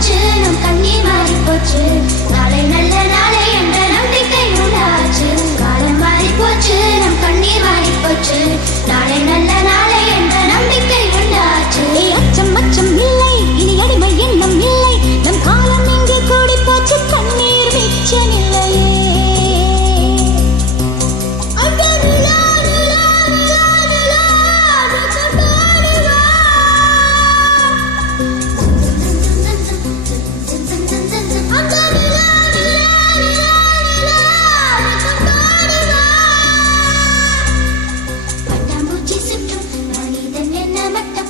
போச்சு நம் கண்ணி மாறி போச்சு. நாளை நல்ல நாளை என்ற நம்பிக்கை உண்டாச்சு. காலம் மாறி போச்சு நம் கண்ணி மாறி போச்சு. நாளை நல்ல நாளை என்ற நம்பிக்கை உண்டாச்சு. அச்சம் அச்சம் இல்லை. இனி அடிமை எண்ணம் இல்லை. நம் காலம் எங்கே கூடி போச்சு கண்ணீர் மிச்சமே na magda